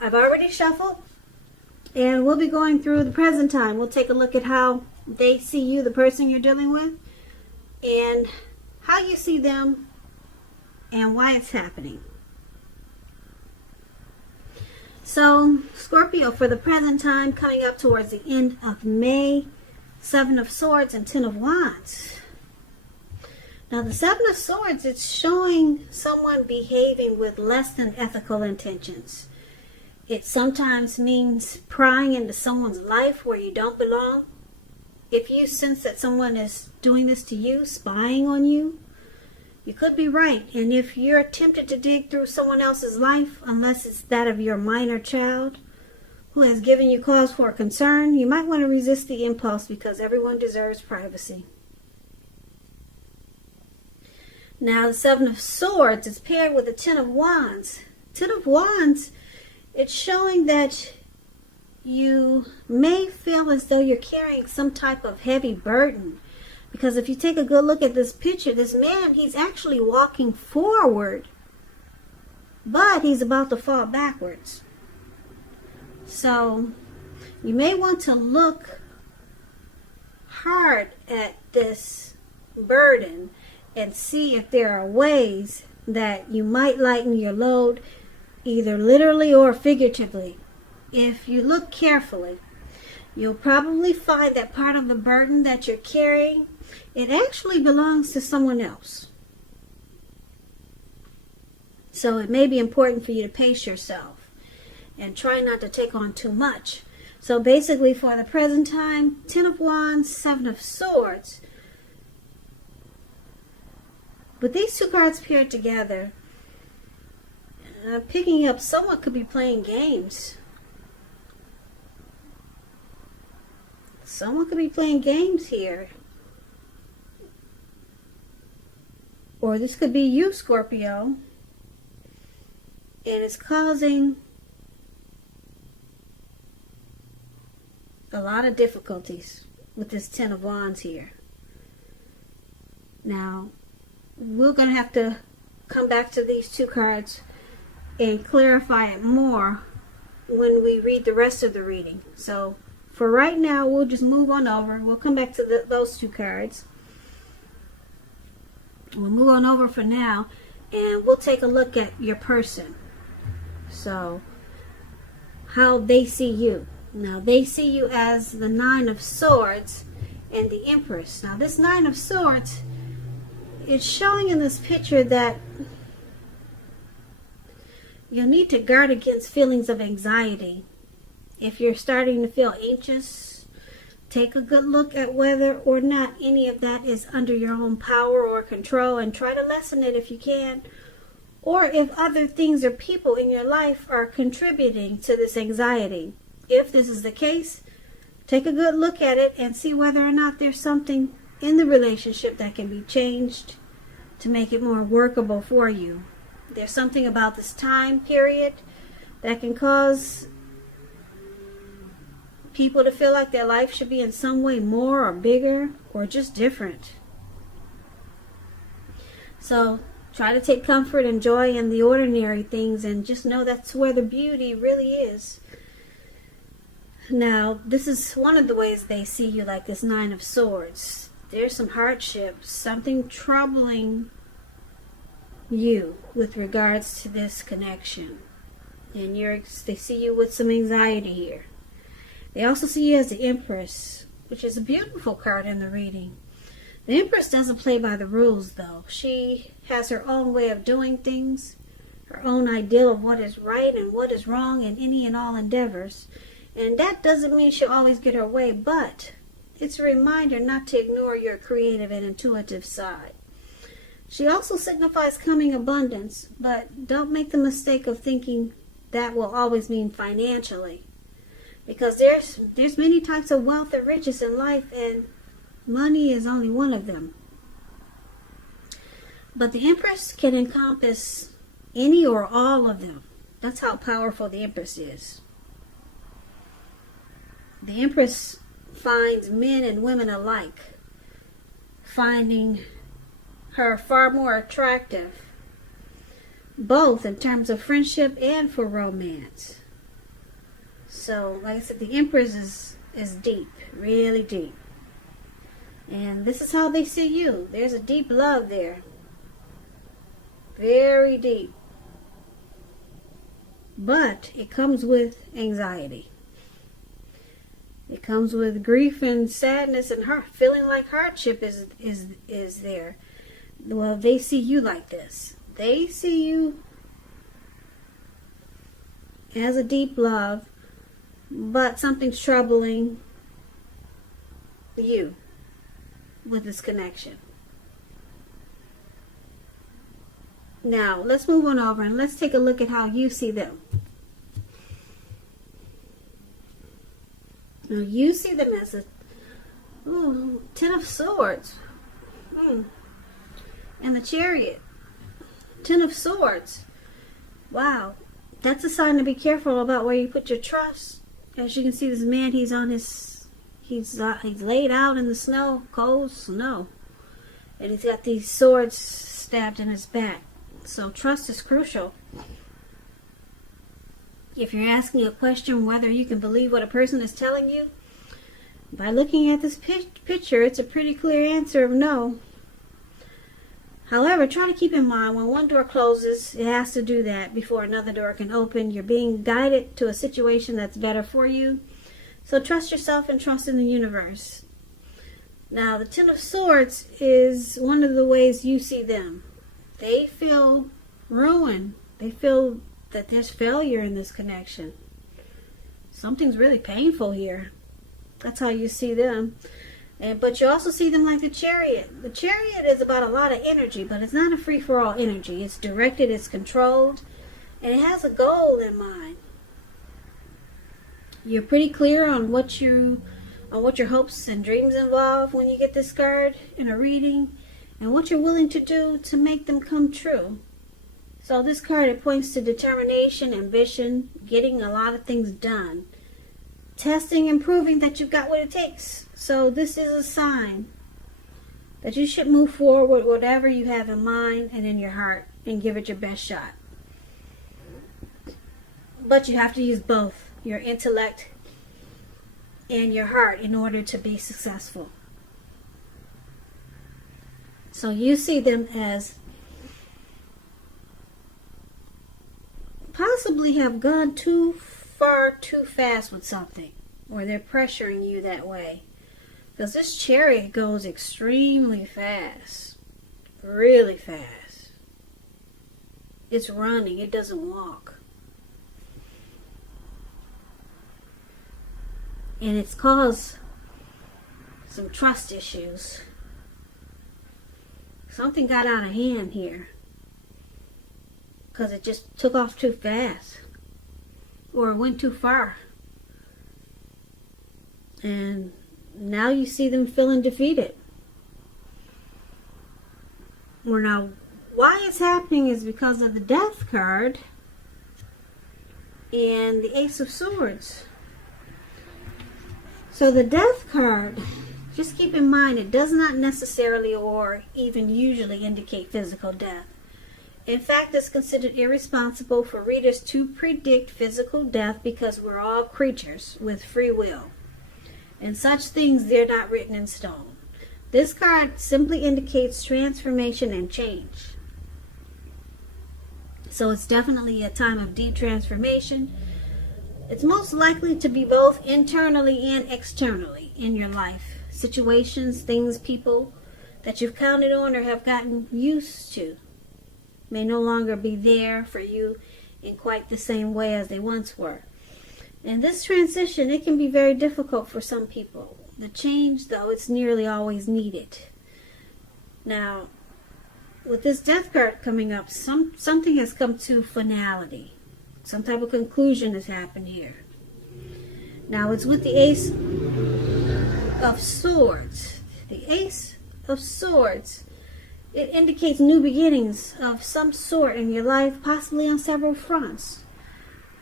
I've already shuffled, and we'll be going through the present time. We'll take a look at how they see you, the person you're dealing with, and how you see them and why it's happening. So, Scorpio, for the present time, coming up towards the end of May, 7 of Swords and 10 of Wands. Now, the 7 of Swords, it's showing someone behaving with less than ethical intentions. It sometimes means prying into someone's life where you don't belong. If you sense that someone is doing this to you, spying on you, you could be right. And if you're tempted to dig through someone else's life, unless it's that of your minor child who has given you cause for concern, you might want to resist the impulse, because everyone deserves privacy. Now, the 7 of Swords is paired with the 10 of Wands. 10 of Wands, it's showing that you may feel as though you're carrying some type of heavy burden. Because if you take a good look at this picture, this man, he's actually walking forward, but he's about to fall backwards. So, you may want to look hard at this burden and see if there are ways that you might lighten your load, either literally or figuratively. If you look carefully, you'll probably find that part of the burden that you're carrying, it actually belongs to someone else. So it may be important for you to pace yourself and try not to take on too much. So basically, for the present time, 10 of Wands, 7 of Swords. But these two cards paired together, picking up, someone could be playing games. Someone could be playing games here. Or this could be you, Scorpio. And it's causing a lot of difficulties with this 10 of Wands here. Now, we're going to have to come back to these two cards and clarify it more when we read the rest of the reading. So, for right now, we'll just move on over. We'll come back to those two cards. We'll move on over for now, and we'll take a look at your person. So, how they see you. Now, they see you as the 9 of Swords and the Empress. Now, this 9 of Swords, it's showing in this picture that you'll need to guard against feelings of anxiety. If you're starting to feel anxious, take a good look at whether or not any of that is under your own power or control, and try to lessen it if you can. Or if other things or people in your life are contributing to this anxiety. If this is the case, take a good look at it and see whether or not there's something in the relationship that can be changed to make it more workable for you. There's something about this time period that can cause people to feel like their life should be in some way more or bigger or just different. So try to take comfort and joy in the ordinary things, and just know that's where the beauty really is. Now, this is one of the ways they see you, like this 9 of Swords. There's some hardship, something troubling you with regards to this connection. And they see you with some anxiety here. They also see you as the Empress, which is a beautiful card in the reading. The Empress doesn't play by the rules, though. She has her own way of doing things, her own ideal of what is right and what is wrong in any and all endeavors. And that doesn't mean she'll always get her way, but it's a reminder not to ignore your creative and intuitive side. She also signifies coming abundance, but don't make the mistake of thinking that will always mean financially. Because there's many types of wealth and riches in life, and money is only one of them. But the Empress can encompass any or all of them. That's how powerful the Empress is. The Empress finds men and women alike, finding her far more attractive, both in terms of friendship and for romance. So, like I said, the Empress is deep, really deep. And this is how they see you. There's a deep love there. Very deep. But it comes with anxiety. It comes with grief and sadness and feeling like hardship is there. Well, they see you like this. They see you as a deep love, but something's troubling you with this connection. Now, let's move on over and let's take a look at how you see them. Now, you see them as a Ten of Swords. And the Chariot. Ten of Swords. Wow. That's a sign to be careful about where you put your trust. As you can see, this man, he's laid out in the snow, cold snow. And he's got these swords stabbed in his back. So trust is crucial. If you're asking a question whether you can believe what a person is telling you, by looking at this picture, it's a pretty clear answer of no. However, try to keep in mind when one door closes, it has to do that before another door can open. You're being guided to a situation that's better for you. So trust yourself and trust in the universe. Now, the Ten of Swords is one of the ways you see them. They feel ruin. They feel that there's failure in this connection. Something's really painful here. That's how you see them. But you also see them like the Chariot. The Chariot is about a lot of energy, but it's not a free-for-all energy. It's directed, it's controlled, and it has a goal in mind. You're pretty clear on what your hopes and dreams involve when you get this card in a reading, and what you're willing to do to make them come true. So this card, it points to determination, ambition, getting a lot of things done, testing and proving that you've got what it takes. So this is a sign that you should move forward with whatever you have in mind and in your heart and give it your best shot. But you have to use both your intellect and your heart in order to be successful. So you see them as possibly have gone too far too fast with something, or they're pressuring you that way. Because this Chariot goes extremely fast. Really fast. It's running. It doesn't walk. And it's caused some trust issues. Something got out of hand here. Because it just took off too fast. Or it went too far. And now you see them feeling defeated. Well, now, why it's happening is because of the Death card and the Ace of Swords. So the Death card, just keep in mind, it does not necessarily or even usually indicate physical death. In fact, it's considered irresponsible for readers to predict physical death because we're all creatures with free will. And such things, they're not written in stone. This card simply indicates transformation and change. So it's definitely a time of deep transformation. It's most likely to be both internally and externally in your life. Situations, things, people that you've counted on or have gotten used to may no longer be there for you in quite the same way as they once were. And this transition, it can be very difficult for some people. The change, though, it's nearly always needed. Now, with this Death card coming up, something has come to finality. Some type of conclusion has happened here. Now, it's with the Ace of Swords. The Ace of Swords, it indicates new beginnings of some sort in your life, possibly on several fronts.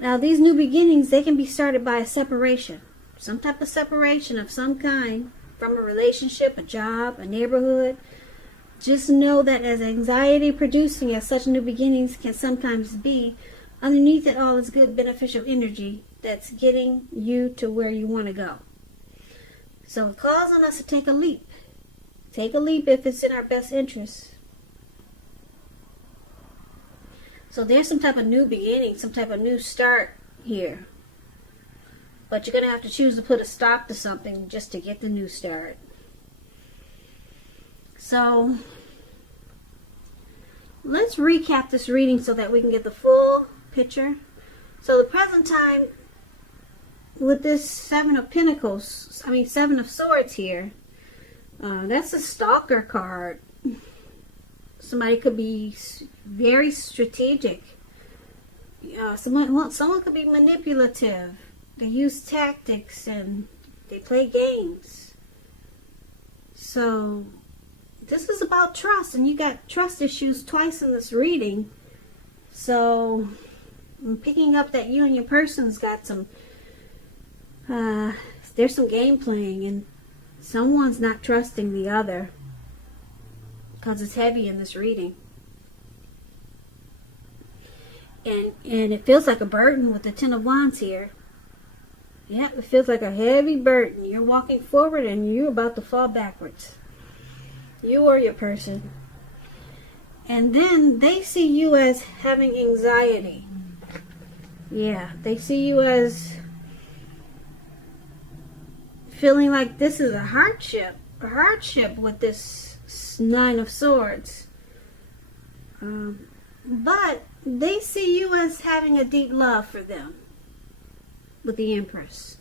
Now, these new beginnings, they can be started by a separation. Some type of separation of some kind from a relationship, a job, a neighborhood. Just know that as anxiety producing as such new beginnings can sometimes be, underneath it all is good beneficial energy that's getting you to where you want to go. So it calls on us to take a leap. Take a leap if it's in our best interest. So there's some type of new beginning, some type of new start here. But you're going to have to choose to put a stop to something just to get the new start. So let's recap this reading so that we can get the full picture. So the present time with this Seven of Swords here, that's a stalker card. Somebody could be very strategic. Someone could be manipulative. They use tactics and they play games. So this is about trust, and you got trust issues twice in this reading. So I'm picking up that you and your person's got some, there's some game playing, and someone's not trusting the other because it's heavy in this reading. And it feels like a burden with the Ten of Wands here. Yeah, it feels like a heavy burden. You're walking forward and you're about to fall backwards. You or your person. And then they see you as having anxiety. Yeah, they see you as feeling like this is a hardship with this Nine of Swords. But they see you as having a deep love for them with the Empress.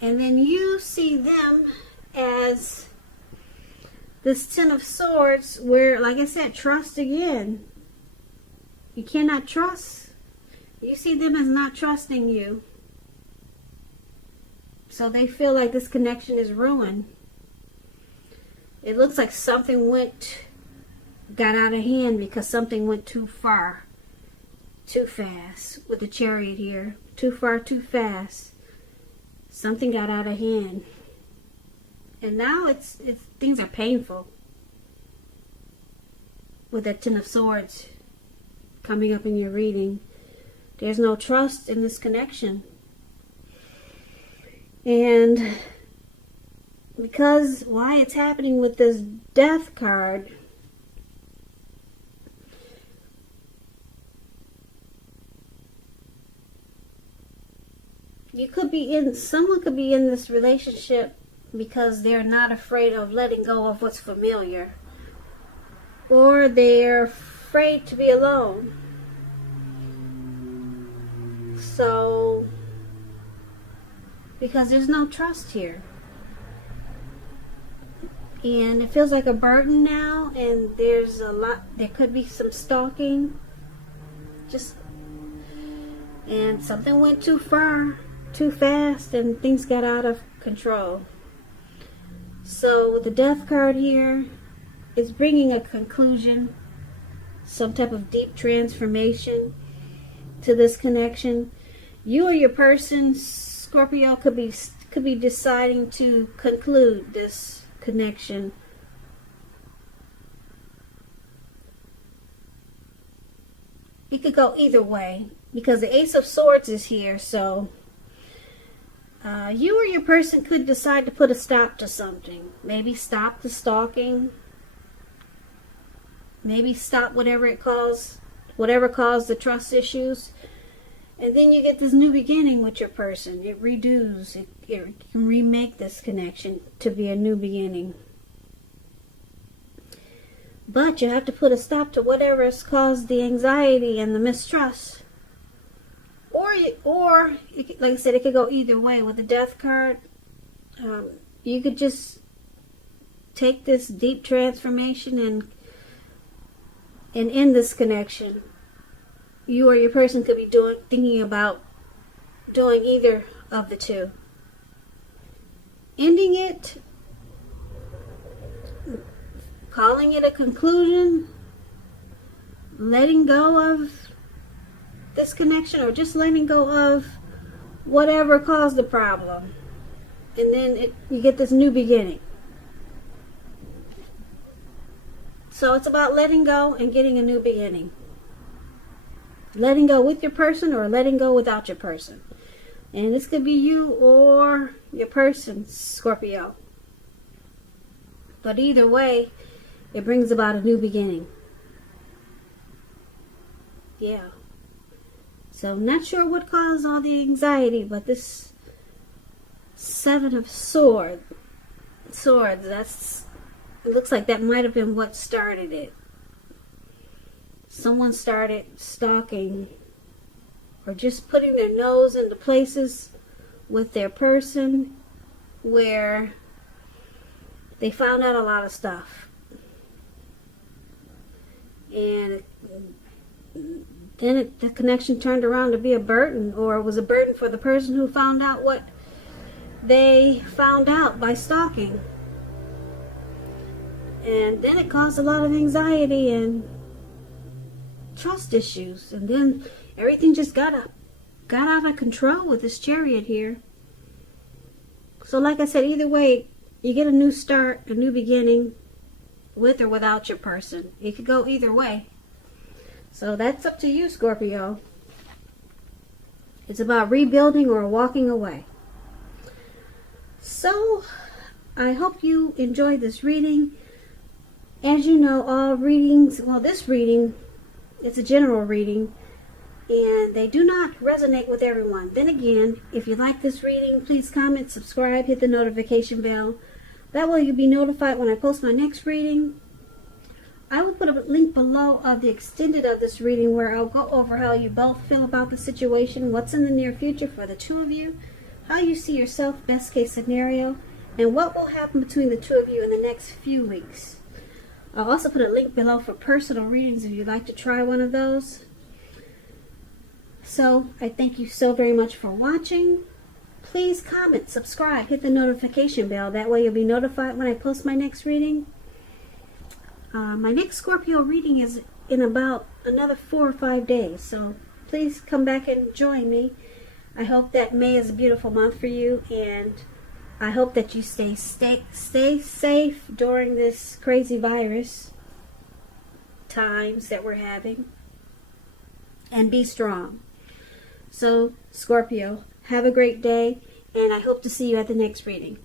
And then you see them as this Ten of Swords where, like I said, trust again. You cannot trust. You see them as not trusting you. So they feel like this connection is ruined. It looks like something got out of hand because something went too far, too fast with the Chariot here. Too far, too fast. Something got out of hand. And now it's things are painful with that Ten of Swords coming up in your reading. There's no trust in this connection. And because why it's happening with this Death card, someone could be in this relationship because they're not afraid of letting go of what's familiar, or they're afraid to be alone. So, because there's no trust here, and it feels like a burden now, and there could be some stalking, and something went too far, too fast, and things got out of control. So with the Death card here, it's bringing a conclusion, some type of deep transformation to this connection. You or your person, Scorpio, could be deciding to conclude this connection. It could go either way because the Ace of Swords is here, so you or your person could decide to put a stop to something. Maybe stop the stalking. Maybe stop whatever caused the trust issues. And then you get this new beginning with your person. It redos. It can remake this connection to be a new beginning. But you have to put a stop to whatever has caused the anxiety and the mistrust. Or like I said, it could go either way. With the Death card, you could just take this deep transformation and end this connection. You or your person could be thinking about doing either of the two. Ending it, calling it a conclusion, letting go of this connection, or just letting go of whatever caused the problem. And then you get this new beginning. So it's about letting go and getting a new beginning. letting go with your person or letting go without your person. And this could be you or your person, Scorpio. But either way, it brings about a new beginning. Yeah. So I'm not sure what caused all the anxiety, but this Seven of Swords, it looks like that might have been what started it. Someone started stalking or just putting their nose into places with their person where they found out a lot of stuff. And then the connection turned around to be a burden, or it was a burden for the person who found out what they found out by stalking. And then it caused a lot of anxiety and trust issues. And then everything just got out of control with this Chariot here. So like I said, either way, you get a new start, a new beginning, with or without your person. It could go either way. So that's up to you, Scorpio. It's about rebuilding or walking away. So, I hope you enjoyed this reading. As you know, all readings, well, this reading, it's a general reading, and they do not resonate with everyone. Then again, if you like this reading, please comment, subscribe, hit the notification bell. That way you'll be notified when I post my next reading. I will put a link below of the extended of this reading where I'll go over how you both feel about the situation, what's in the near future for the two of you, how you see yourself, best case scenario, and what will happen between the two of you in the next few weeks. I'll also put a link below for personal readings if you'd like to try one of those. So, I thank you so very much for watching. Please comment, subscribe, hit the notification bell. That way you'll be notified when I post my next reading. My next Scorpio reading is in about another 4 or 5 days. So, please come back and join me. I hope that May is a beautiful month for you, and I hope that you stay safe during this crazy virus times that we're having, and be strong. So, Scorpio, have a great day, and I hope to see you at the next reading.